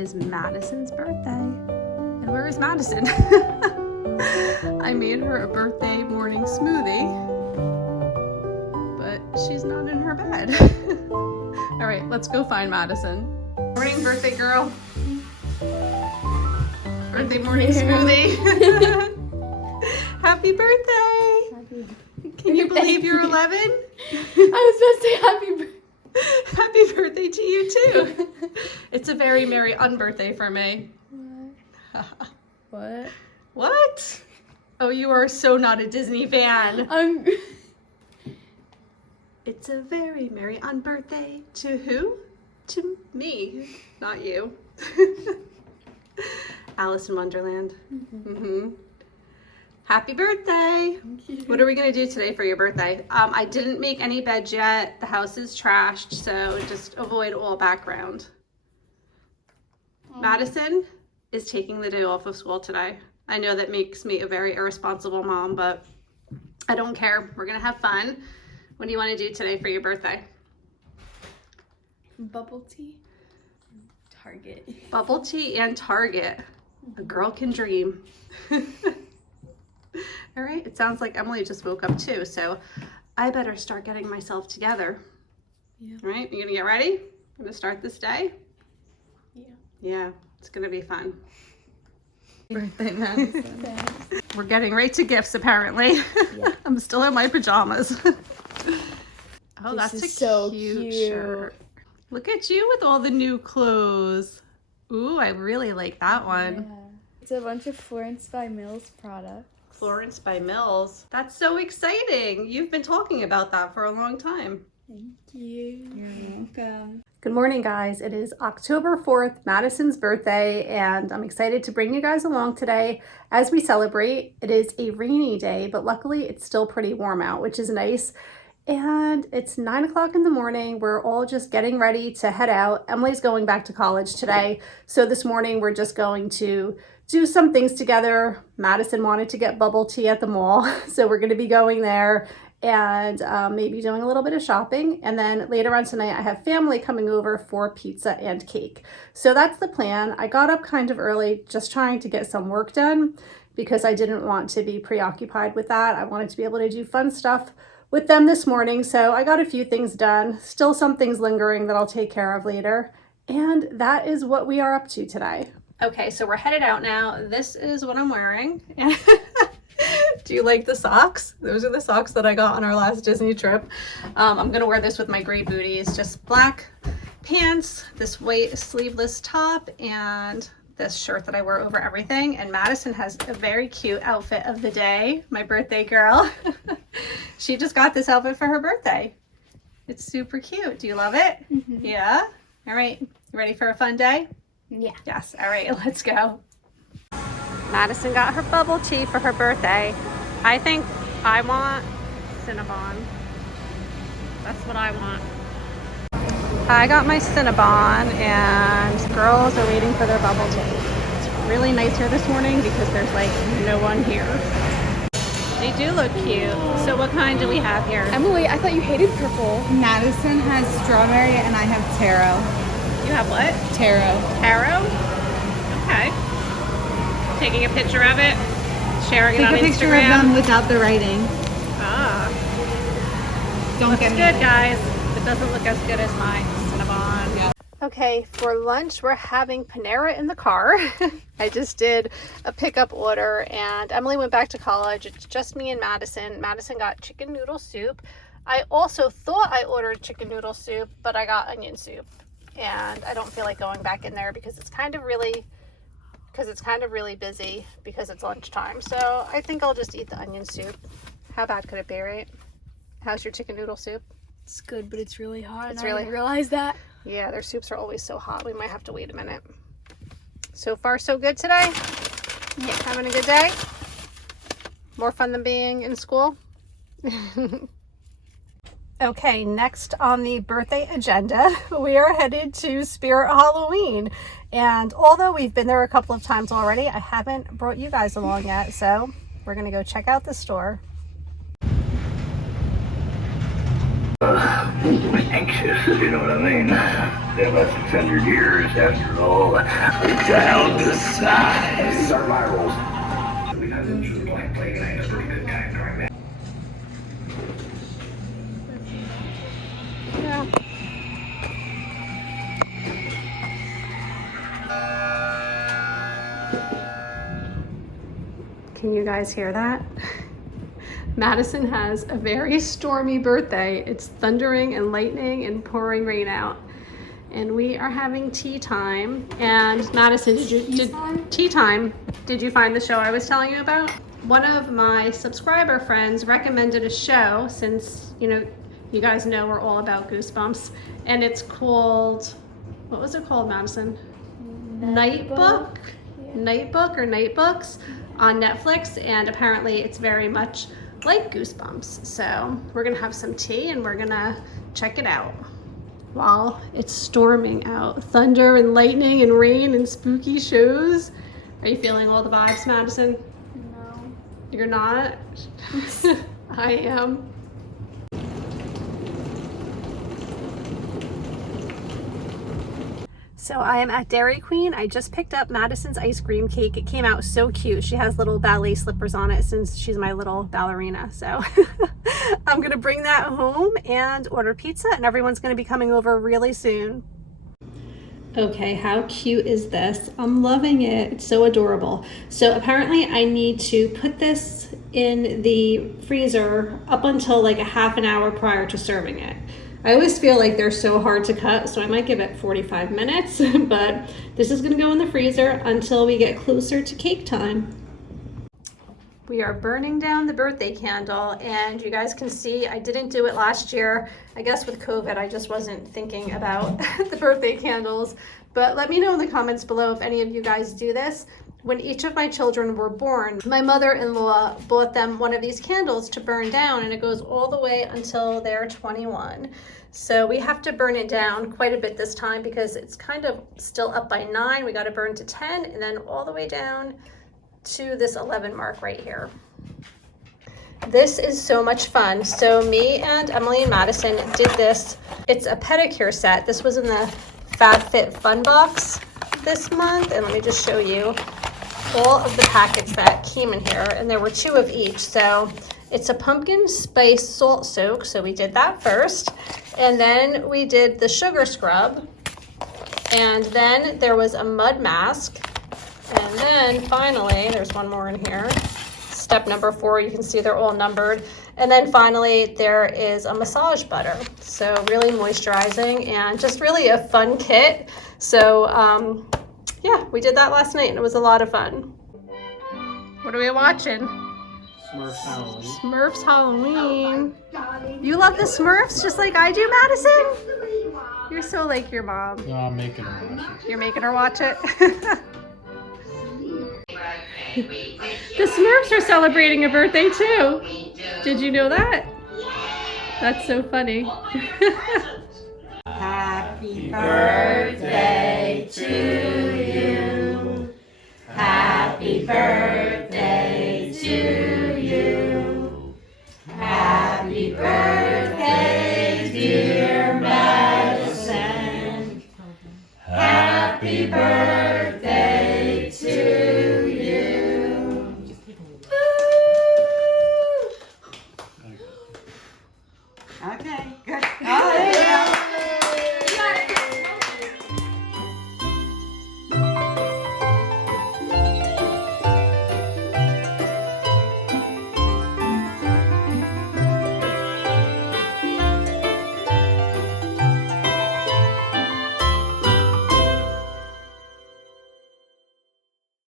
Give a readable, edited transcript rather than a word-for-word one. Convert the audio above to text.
is Madison's birthday. And where is Madison? I made her a birthday morning smoothie, but she's not in her bed. All right, let's go find Madison. Morning, birthday girl. Birthday morning smoothie. Happy birthday. Can you believe you're 11? I was about to say happy birthday. Happy birthday to you too. It's a very merry unbirthday for me. What? What? Oh, you are so not a Disney fan. It's a very merry unbirthday to who? To me, not you. Alice in Wonderland. Happy birthday. Thank you. What are we gonna do today for your birthday? I didn't make any beds yet. The house is trashed, so just avoid all background. Madison is taking the day off of school today. I know that makes me a very irresponsible mom, but I don't care. We're gonna have fun. What do you want to do today for your birthday? Bubble tea. Target. Bubble tea and Target. A girl can dream. All right, it sounds like Emily just woke up too, so I better start getting myself together. Yeah. All right, you gonna get ready? I'm gonna start this day? Yeah. Yeah, it's gonna be fun. Birthday Madison. We're getting right to gifts apparently. Yeah. I'm still in my pajamas. Oh, This that's is a so cute cute. shirt. Look at you with all the new clothes. Ooh, I really like that one. Yeah. It's a bunch of Florence by Mills products. Florence by Mills. That's so exciting. You've been talking about that for a long time. Thank you. You're welcome. Good morning, guys. It is October 4th, Madison's birthday, and I'm excited to bring you guys along today as we celebrate. It is a rainy day, but luckily it's still pretty warm out, which is nice. And it's 9 o'clock in the morning. We're all just getting ready to head out. Emily's going back to college today. So this morning we're just going to do some things together. Madison wanted to get bubble tea at the mall. So we're going to be going there and maybe doing a little bit of shopping. And then later on tonight, I have family coming over for pizza and cake. So that's the plan. I got up kind of early, just trying to get some work done because I didn't want to be preoccupied with that. I wanted to be able to do fun stuff with them this morning. So I got a few things done, still some things lingering that I'll take care of later. And that is what we are up to today. Okay, so we're headed out now. This is what I'm wearing. Do you like the socks? Those are the socks that I got on our last Disney trip. I'm gonna wear this with my gray booties, just black pants, this white sleeveless top, and this shirt that I wear over everything. And Madison has a very cute outfit of the day, my birthday girl. She just got this outfit for her birthday. It's super cute. Do you love it? Mm-hmm. Yeah? All right, you ready for a fun day? Yeah. Yes, all right, let's go. Madison got her bubble tea for her birthday. I think I want Cinnabon. That's what I want. I got my Cinnabon and girls are waiting for their bubble tea. It's really nice here this morning because there's like no one here. They do look cute. So what kind do we have here? Emily, I thought you hated purple. Madison has strawberry and I have taro. You have what? Taro. Taro? Okay. Taking a picture of it, sharing it on Instagram. Take a picture of them without the writing. Ah. Don't Looks get me. good, guys. It doesn't look as good as my Cinnabon. Yeah. Okay, for lunch we're having Panera in the car. I just did a pickup order and Emily went back to college. It's just me and Madison. Madison got chicken noodle soup. I also thought I ordered chicken noodle soup, but I got onion soup. And I don't feel like going back in there because it's kind of really busy because it's lunchtime. So I think I'll just eat the onion soup. How bad could it be, right? How's your chicken noodle soup? It's good, but it's really hot. It's I really- didn't realize that. Yeah, their soups are always so hot. We might have to wait a minute. So far, so good today? Yeah. Having a good day? More fun than being in school? Okay, next on the birthday agenda, we are headed to Spirit Halloween. And although we've been there a couple of times already, I haven't brought you guys along yet. So we're gonna go check out the store. anxious, if you know what I mean. They left 600 years after all. Down to size. These are my rules. Because it was a blank plate and I had a pretty good time during that. Yeah. Can you guys hear that? Madison has a very stormy birthday. It's thundering and lightning and pouring rain out. And we are having tea time. And Madison, tea time? Did you find the show I was telling you about? One of my subscriber friends recommended a show, since you guys know we're all about Goosebumps, and it's called, what was it called, Madison? Nightbook? Yeah. Nightbook or Nightbooks on Netflix, and apparently it's very much like Goosebumps. So we're gonna have some tea and we're gonna check it out while it's storming out. Thunder and lightning and rain and spooky shows. Are you feeling all the vibes, Madison? No. You're not? I am. So I am at Dairy Queen. I just picked up Madison's ice cream cake. It came out so cute. She has little ballet slippers on it since she's my little ballerina. So I'm gonna bring that home and order pizza, and everyone's gonna be coming over really soon. Okay, how cute is this? I'm loving it. It's so adorable. So apparently I need to put this in the freezer up until like a half an hour prior to serving it. I always feel like they're so hard to cut, so I might give it 45 minutes, but this is gonna go in the freezer until we get closer to cake time. We are burning down the birthday candle, and you guys can see I didn't do it last year. I guess with COVID, I just wasn't thinking about the birthday candles, but let me know in the comments below if any of you guys do this. When each of my children were born, my mother-in-law bought them one of these candles to burn down, and it goes all the way until they're 21. So we have to burn it down quite a bit this time because it's kind of still up by 9. We got to burn to 10 and then all the way down to this 11 mark right here. This is so much fun. So me and Emily and Madison did this. It's a pedicure set. This was in the FabFitFun box this month, and let me just show you all of the packets that came in here, and there were 2 of each. So it's a pumpkin spice salt soak, so we did that first, and then we did the sugar scrub, and then there was a mud mask, and then finally there's one more in here, step number 4. You can see they're all numbered, and then finally there is a massage butter, so really moisturizing and just really a fun kit. So yeah, we did that last night and it was a lot of fun. What are we watching? Smurfs Halloween. Smurfs Halloween. You love the Smurfs just like I do, Madison? You're so like your mom. No, I'm making her watch it. You're making her watch it? The Smurfs are celebrating a birthday too. Did you know that? That's so funny. Happy birthday to you. Happy birthday to you. Happy birthday, dear Madison. Happy birthday to you. Okay, good. Oh,